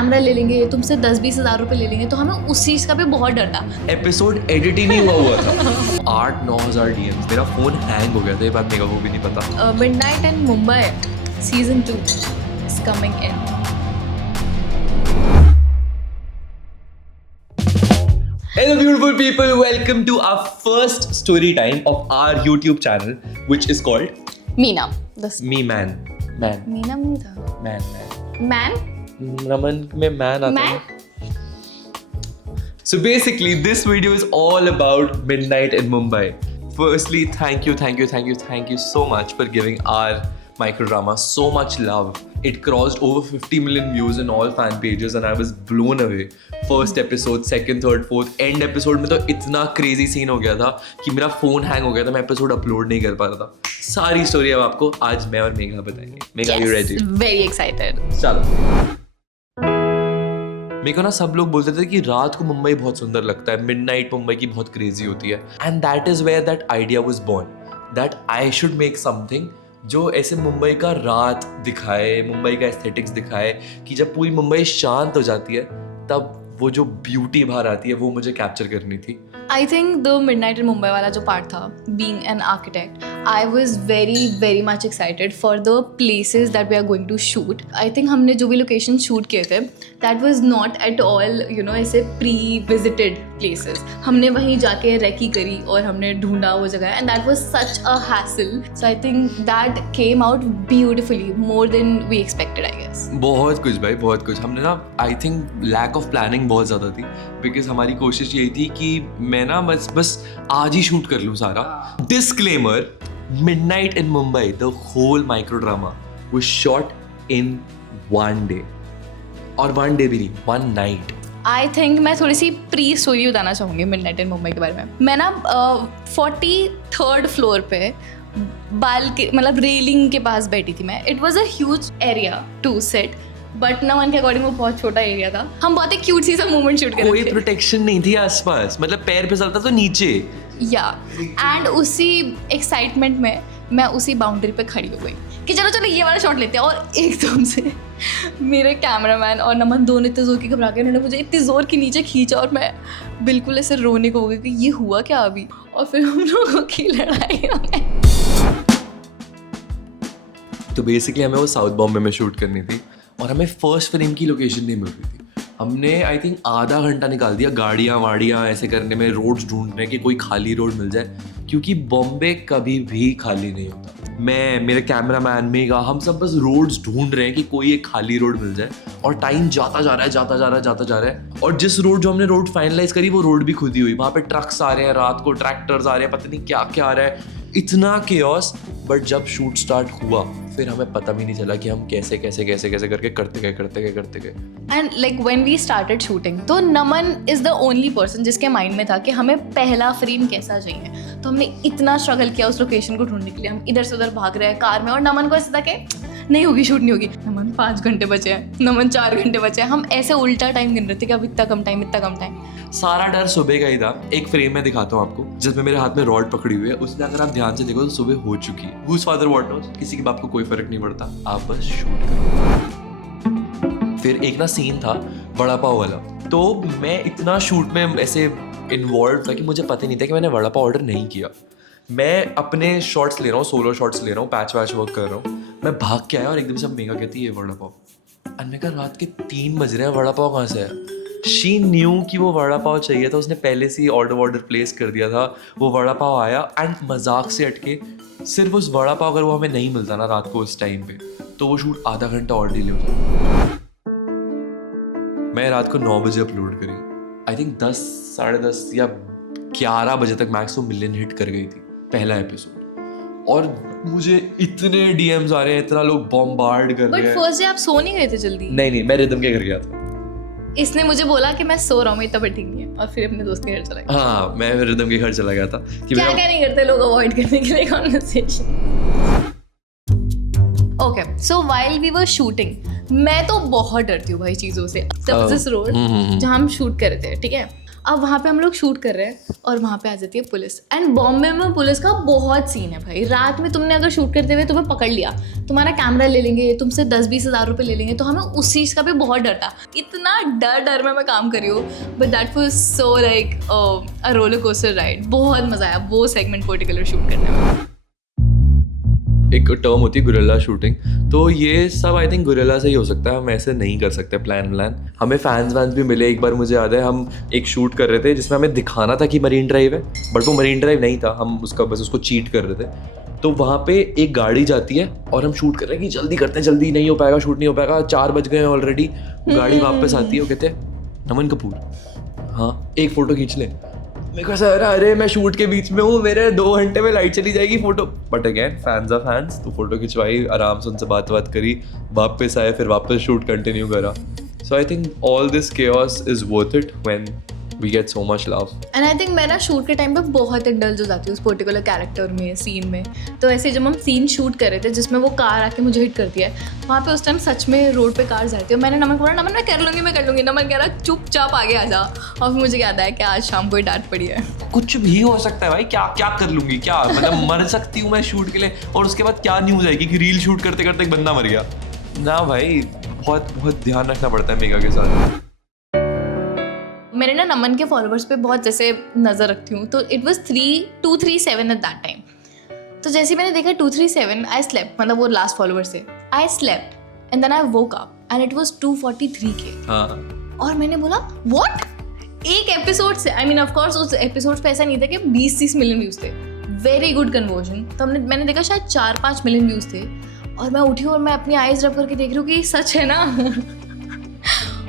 Camera ले लेंगे, तुमसे 10-20 हज़ार रुपए ले लेंगे, तो हमें उस चीज़ का भी बहुत डर था। एपिसोड एडिट ही नहीं हुआ था। 8-9 हज़ार DMs, मेरा फोन हैंग हो गया था, ये बात मेरे को भी नहीं पता। Midnight in Mumbai season 2 is coming in. Hello beautiful people, welcome to our first story time of our YouTube channel, which is called Meena, Me Man. Meena नहीं था, मैन Raman में man आता है। So basically, this video is all about midnight in Mumbai. Firstly, thank you so much for giving our microdrama so much love. It crossed over 50 million views in all fan pages and I was blown away. First episode, second, third, fourth, end episode में तो इतना crazy scene हो गया था कि मेरा phone hang हो गया था, मैं episode upload नहीं कर पा रहा था। सारी story अब आपको आज मैं और मेघा बताएंगे। Megha, you ready? Very excited. चलो। मेरे को ना सब लोग बोलते थे कि रात को मुंबई बहुत सुंदर लगता है, मिडनाइट मुंबई की बहुत क्रेजी होती है, and that is where that idea was born, that I should make something जो ऐसे मुंबई का रात दिखाए, मुंबई का एस्थेटिक्स दिखाए, कि जब पूरी मुंबई शांत हो जाती है तब वो जो ब्यूटी बाहर आती है वो मुझे कैप्चर करनी थी। I think the Midnight in Mumbai वाला जो part था, being an architect, I was very much excited for the places that we are going to shoot. I think हमने जो भी location shoot किए थे, that was not at all, you know, ऐसे pre-visited places. हमने वहीं जाके रेकी करी और हमने ढूंढा वो जगह, and that was such a hassle. So I think that came out beautifully, more than we expected, I guess. बहुत कुछ भाई, बहुत कुछ। हमने ना I think lack of planning बहुत ज़्यादा थी, बिकॉज हमारी कोशिश यही थी कि मैं ना बस आज ही शूट कर लूँ सारा। Disclaimer, midnight in Mumbai, the whole micro drama was shot in 1 day, और 1 day भी नहीं, 1 night. आई थिंक मैं थोड़ी सी प्री स्टोरी बताना चाहूँगी मिडनाइट इन मुंबई के बारे में। मैं ना 43rd फ्लोर पे मतलब रेलिंग के पास बैठी थी मैं। It was a huge area to set, but Naman के अकॉर्डिंग वो बहुत छोटा एरिया था। हम बहुत ही क्यूट सी सा मूवमेंट शूट कर रहे थे। कोई प्रोटेक्शन नहीं थी आसपास, मतलब पैर फिसलता तो नीचे। या एंड उसी एक्साइटमेंट में मैं उसी बाउंड्री पे खड़ी हो गई कि चलो ये वाला शॉट लेते हैं, और एकदम से मेरे कैमरामैन और नमन दोनों इतने जोर की घबरा के, उन्होंने मुझे इतनी जोर के नीचे खींचा और मैं बिल्कुल ऐसे रोने को हो गई कि ये हुआ क्या अभी। और फिर हम लोगों की लड़ाई हो गई। तो बेसिकली हमें वो साउथ बॉम्बे में शूट करनी थी और हमें फर्स्ट फ्रेम की लोकेशन नहीं मिल रही थी। हमने आई थिंक आधा घंटा निकाल दिया गाड़ियाँ वाड़ियाँ ऐसे करने में, रोड्स ढूंढने कि कोई खाली रोड मिल जाए, क्योंकि बॉम्बे कभी भी खाली नहीं होता। मैं, मेरे कैमरामैन मेघा, हम सब बस रोड्स ढूंढ रहे हैं कि कोई एक खाली रोड मिल जाए, और टाइम जाता जा रहा है। और जिस रोड जो हमने रोड फाइनलाइज करी वो रोड भी खुदी हुई, वहाँ पे ट्रक्स आ रहे हैं, रात को ट्रैक्टर्स आ रहे हैं, पता नहीं क्या क्या आ रहा है, इतना केओस। बट जब शूट स्टार्ट हुआ फिर हमें पता भी नहीं चला कि हम कैसे करके करते गए। And like when we started shooting, तो Naman is the only person जिसके माइंड में था कि हमें पहला फ्रेम कैसा चाहिए। तो हमने इतना स्ट्रगल किया उस लोकेशन को ढूंढने के लिए। हम इधर से उधर भाग रहे हैं कार में, और नमन को ऐसा था कि नहीं होगी, शूट नहीं होगी। नमन 5 घंटे बचे हैं, नमन 4 घंटे बचे हैं। हम ऐसे उल्टा टाइम गिन रहे थे कि अब इतना कम टाइम। सारा डर सुबह का ही था। एक फ्रेम में दिखाता हूँ आपको, जिसमें मेरे हाथ में रॉड पकड़ी हुई है, उसमें अगर आप ध्यान से देखो तो सुबह हो चुकी है। Whose father what knows? किसी के बाप को कोई फर्क नहीं पड़ता, आप बस शूट करो। फिर एक ना सीन था वड़ा पाव वाला, तो मैं इतना शूट में ऐसे इन्वॉल्व था कि मुझे पता ही नहीं था कि मैंने वड़ा पाव ऑर्डर नहीं किया। मैं अपने शॉट्स ले रहा हूँ, सोलो शॉट्स ले रहा हूँ, पैच वर्क कर रहा हूँ। मैं भाग के आया और एकदम से मेघा कहती है ये वड़ा पाव। और मैं कहा रात के 3 बज रहे हैं, वड़ा पाव कहाँ से है? शी न्यू कि वो वड़ा पाव चाहिए था, उसने पहले से ही ऑर्डर प्लेस कर दिया था। वो वड़ा पाव आया एंड मजाक से अटके सिर्फ उस वड़ा पाव अगर वो हमें नहीं मिलता ना रात को उस टाइम पे, तो वो शूट आधा घंटा और डिले हो जाता। मैं रात को 9 बजे अपलोड करी, आई थिंक 10, साढ़े 10 या 11 बजे तक मैक्स वो मिलियन हिट कर गई थी पहला एपिसोड। और मुझे इतने DMs आ रहे हैं, इतना लोग बॉम्बार्ड कर रहे हैं। बट फर्स्ट डे आप सो नहीं गए थे जल्दी? नहीं, मैं रिदम के घर गया था। इसने मुझे बोला कि मैं सो रहा हूँ, इतना ठीक नहीं है, और फिर अपने दोस्त के घर चला गया। हाँ, मैं रिदम के घर चला गया था कि क्या नहीं करते लोग अवॉइड करने के लिए conversation. Okay, so while we were shooting, मैं तो बहुत डरती हूँ भाई चीज़ों से। दिस रोड जहाँ हम शूट कर रहे थे, ठीक है, अब वहाँ पे हम लोग शूट कर रहे हैं और वहाँ पे आ जाती है पुलिस। एंड बॉम्बे में पुलिस का बहुत सीन है भाई। रात में तुमने अगर शूट करते हुए तुम्हें पकड़ लिया, तुम्हारा कैमरा ले लेंगे, तुमसे 10-20 हज़ार रुपये ले लेंगे। तो हमें उस चीज़ का भी बहुत डर था। इतना डर में मैं काम कर रही हूँ, but that was so like a roller coaster ride. बहुत मज़ा आया वो सेगमेंट पर्टिकुलर शूट करने में। एक टर्म होती है गुरिल्ला शूटिंग, तो ये सब आई थिंक गुरिल्ला से ही हो सकता है। हम ऐसे नहीं कर सकते प्लान। हमें फैंस भी मिले। एक बार मुझे याद है हम एक शूट कर रहे थे जिसमें हमें दिखाना था कि मरीन ड्राइव है, बट वो मरीन ड्राइव नहीं था। हम उसको चीट कर रहे थे। तो वहाँ पे एक गाड़ी जाती है और हम शूट कर रहे हैं कि जल्दी करते हैं, जल्दी नहीं हो पाएगा, शूट नहीं हो पाएगा, 4 बज गए हैं ऑलरेडी। गाड़ी वापस आती है, वो कहते हैं नमन कपूर, हाँ एक फ़ोटो खींच ले। मेरे को सर अरे मैं शूट के बीच में हूँ, मेरे 2 घंटे में लाइट चली जाएगी, photo. But again fans are fans, तो फोटो खिंचवाई, आराम से उनसे बात करी, वापस आए, फिर वापस शूट कंटिन्यू करा। So I think all this chaos is worth it when we get so much love. And I think मैं ना शूट के टाइम पे बहुत इंडल्ज हो जाती हूँ उस पर्टिकुलर कैरेक्टर में, सीन में। तो ऐसे जब हम सीन शूट कर रहे थे जिसमें वो कार आके मुझे हिट करती है, वहाँ पे उस टाइम सच में रोड पे कार जाती है। मैंने नमन को बोला, नमन मैं कर लूँगी। नमन कह रहा चुपचाप आगे आ जा। और फिर मुझे याद आया कि आज शाम को ही डांट पड़ी है। कुछ भी हो सकता है भाई, क्या कर लूंगी, क्या मतलब मर सकती हूँ मैं शूट के लिए, और उसके बाद क्या न्यूज़ आएगी कि रील शूट करते करते एक बंदा मर गया ना। भाई बहुत ध्यान रखना पड़ता है मेगा के साथ। मैंने ना नमन के फॉलोअर्स पे बहुत जैसे नज़र रखती हूँ, तो it was 237 at that time. तो जैसे मैंने देखा 237, आई स्लेप्ट, मतलब वो लास्ट फॉलोअर से I slept and then I woke up and it was 243K। हाँ। और मैंने बोला व्हाट, एक एपिसोड से, आई मीन ऑफ कोर्स उस एपिसोड पे ऐसा नहीं था कि 20-30 मिलियन व्यूज़ थे, वेरी गुड कन्वर्जन। तो मैंने देखा शायद 4-5 मिलियन व्यूज़ थे। और मैं उठी और मैं अपनी आईज रब करके देख रही हूँ कि सच है ना।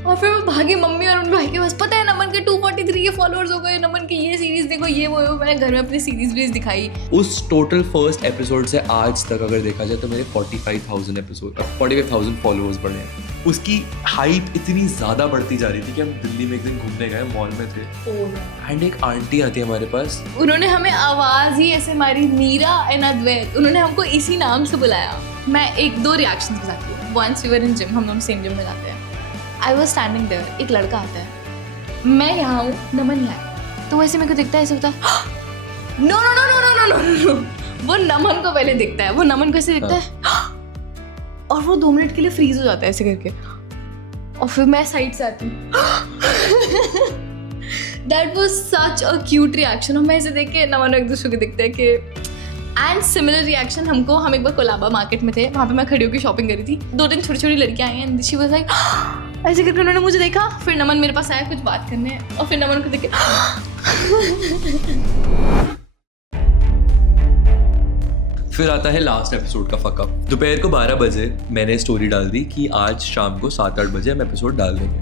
और फिर मैं भागी मम्मी और उन भाई के पास, पता है नमन के 243 के फॉलोअर्स हो गए, नमन की ये सीरीज देखो, ये वो। मैंने घर में अपनी सीरीज दिखाई। उस टोटल फर्स्ट एपिसोड से आज तक अगर देखा जाए तो मेरे 45,000 फॉलोअर्स बढ़े हैं। उसकी हाइप इतनी ज़्यादा बढ़ती जा रही थी कि हम दिल्ली में एक दिन घूमने गए, मॉल में थे, एंड एक आंटी आती है हमारे पास। उन्होंने हमें आवाज़ ही ऐसे मारी, मीरा एंड अद्वैत, उन्होंने हमको इसी नाम से बुलाया। मैं 1-2 रिएक्शन बताती हूँ। Once we were in gym, हम दोनों सेम जिम में जाते हैं। आई वॉज स्टैंडिंग देयर, एक लड़का आता है, मैं यहाँ हूँ, नमन यहाँ है। तो वैसे मेरे को दिखता है, ऐसे होता है नो। वो नमन को पहले दिखता है, वो नमन को ऐसे दिखता है और वो 2 मिनट के लिए फ्रीज हो जाता है ऐसे करके। और फिर मैं साइड से आती हूँ। That was such a cute reaction. हम ऐसे देख के नमन एक दूसरे को दिखते हैं कि, एंड सिमिलर रिएक्शन हम एक बार कोलाबा मार्केट में थे, वहाँ पे मैं खड़ी होकर शॉपिंग करी थी। 2-3 छोटी लड़कियाँ आई हैं, शी वाज लाइक ऐसे करके उन्होंने मुझे देखा। फिर नमन मेरे पास आया कुछ बात करने, और फिर नमन को देख के फिर आता है लास्ट एपिसोड का फकअप। दोपहर को 12 बजे मैंने स्टोरी डाल दी कि आज शाम को 7-8 बजे हम एपिसोड डाल देंगे।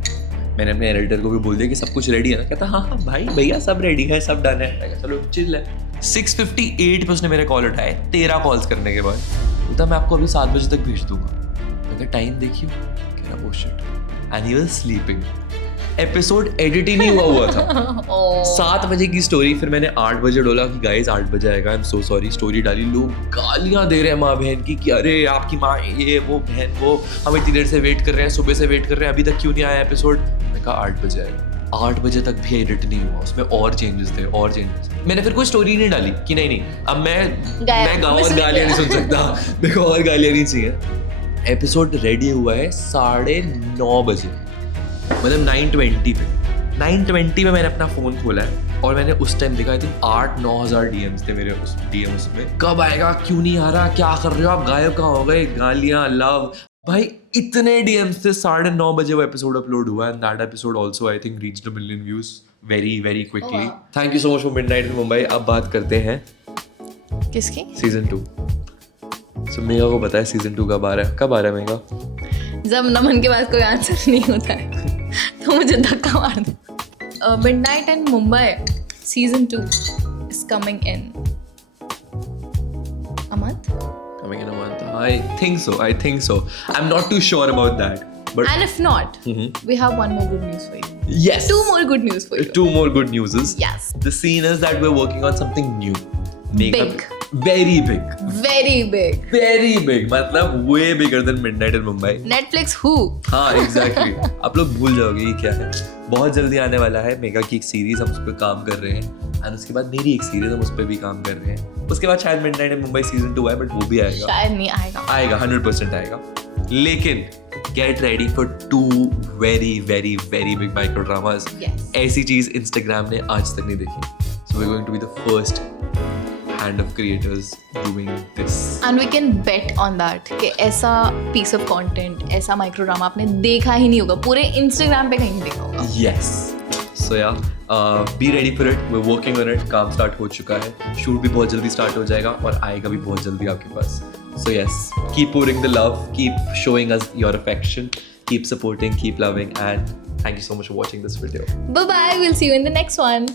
मैंने अपने एडिटर को भी बोल दिया कि सब कुछ रेडी है ना। कहता हाँ भाई भैया सब रेडी है, सब डन है। मैं चलो चिल है। 6:58 पे उसने मेरे कॉल उठाए 13 कॉल्स करने के बाद। बोलता मैं आपको अभी 7 बजे तक भेज दूंगा। मैं कहा टाइम देखियो, कह रहा वो shit, and he was sleeping. Episode edit ही नहीं हुआ था। 7 बजे की स्टोरी, फिर मैंने 8 बजे डोला कि गाइस 8 बजे आएगा, I am so sorry. Story डाली, लोग गालियां दे रहे हैं माँ बहन की कि अरे आपकी माँ ये वो बहन वो, हम इतनी देर से वेट कर रहे हैं, सुबह से वेट कर रहे हैं, अभी तक क्यों नहीं आया एपिसोड। मैंने कहा 8 बजे आएगा। 8 बजे तक भी एडिट नहीं हुआ, उसमें और चेंजेस थे, और चेंजेस। मैंने फिर कोई स्टोरी नहीं डाली कि नहीं अब मैं गाँव और गालियाँ नहीं सुन सकता, मेरे को और गालियाँ नहीं चाहिए। एपिसोड रेडी हुआ है 9:30 बजे, मतलब 9:20 पे मैंने अपना फ़ोन खोला है और मैंने उस टाइम देखा, आई थिंक 8-9 हज़ार DMs थे मेरे उस DMs में। कब आएगा, क्यों नहीं आ रहा, क्या कर रहे हो आप, गायब कहाँ हो गए, गालियाँ, लव। भाई इतने DMs थे। 9:30 बजे वो एपिसोड अपलोड हुआ, and that episode also I think reached 1 million views very quickly. Thank you so much for midnight in Mumbai. अब बात करते हैं किसकी, सीजन 2। सो मेगा को पता है सीजन 2 कब आ रहा है मेगा? जब नमन के पास कोई आंसर नहीं होता है तो मुझे धक्का मार दो। Midnight in Mumbai season 2 is coming in a month. Coming in a month. I think so. I'm not too sure about that. But And if not, we have one more good news for you. yes, 2 more good news for you. 2 more good newses. Yes. The scene is that we're working on something new. Big. Very big, very big. Very big, मतलब way bigger than Midnight in Mumbai. Netflix who? हाँ exactly आप लोग भूल जाओगे ये क्या है. बहुत जल्दी आने वाला है मेगा की एक सीरीज, हम उस पर काम कर रहे हैं. एंड उसके बाद मेरी एक सीरीज, हम उस पर भी काम कर रहे हैं. उसके बाद शायद मिडनाइट इन मुंबई सीजन 2 आए, बट वो भी आएगा. शायद नहीं आएगा. आएगा 100% आएगा. लेकिन get ready for 2 very very very big micro dramas. Yes. ऐसी चीज इंस्टाग्राम ने आज तक नहीं देखी. So we are going to be the first hand of creators doing this. And we can bet on that कि ऐसा piece of content, ऐसा माइक्रो ड्रामा आपने देखा ही नहीं होगा, पूरे इंस्टाग्राम पे कहीं नहीं देखा होगा. Yes. So yeah, be ready for it. We're working on it. काम start हो चुका है. Shoot भी बहुत जल्दी start हो जाएगा और आएगा भी बहुत जल्दी आपके पास. So yes, keep pouring the love, keep showing us your affection, keep supporting, keep loving, and thank you so much for watching this video. Bye bye. We'll see you in the next one.